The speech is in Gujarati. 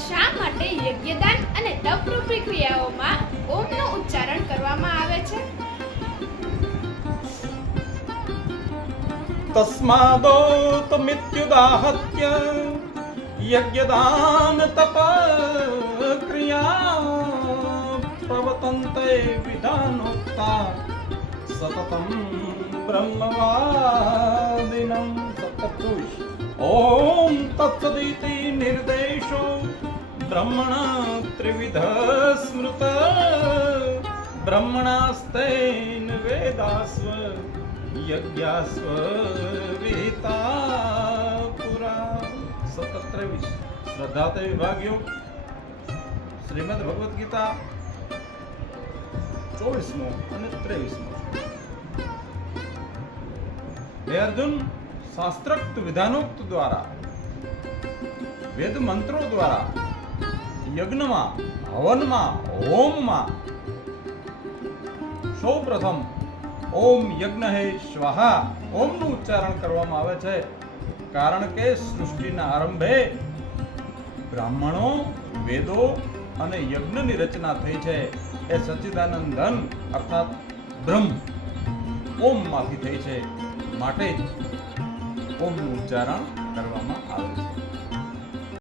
શા માટે યજ્ઞદાન અને તપરૂપી ક્રિયાઓમાં ઓમનું ઉચ્ચારણ કરવામાં આવે છે? તસ્માદોતમિત્યુદાહત્ય યજ્ઞદાન તપ ક્રિયા પ્રવતન્તે વિધાનોક્તા સતતમ બ્રહ્મવાદિનમ 27. ઓમ તત્સદિતિ નિર્દેશો બ્રહ્મણ ત્રિવિધ સ્મૃત બ્રહ્મણાસ્તેન વેદાસ્વ યજ્ઞાસ્વ વિહિતા પુરા. 27. શ્રદ્ધાતે વિભાગ્યો શ્રીમદ ભગવદ્ ગીતા 24મો અને 23મો. હે અર્જુન, શાસ્ત્રોક્ત વિધાનોક્ત દ્વારા વેદ મંત્રો દ્વારા યજ્ઞમાં, હવનમાં, હોમમાં સૌ પ્રથમ ઓમ યજ્ઞહે સ્વાહા ઓમનું ઉચ્ચારણ કરવામાં આવે છે. કારણ કે સૃષ્ટિના આરંભે બ્રાહ્મણો, વેદો અને યજ્ઞની રચના થઈ છે. એ સચ્ચિદાનંદ ધન અર્થાત બ્રહ્મ ઓમમાંથી થઈ છે. માટે જ ઓમનું ઉચ્ચારણ કરવામાં આવે છે.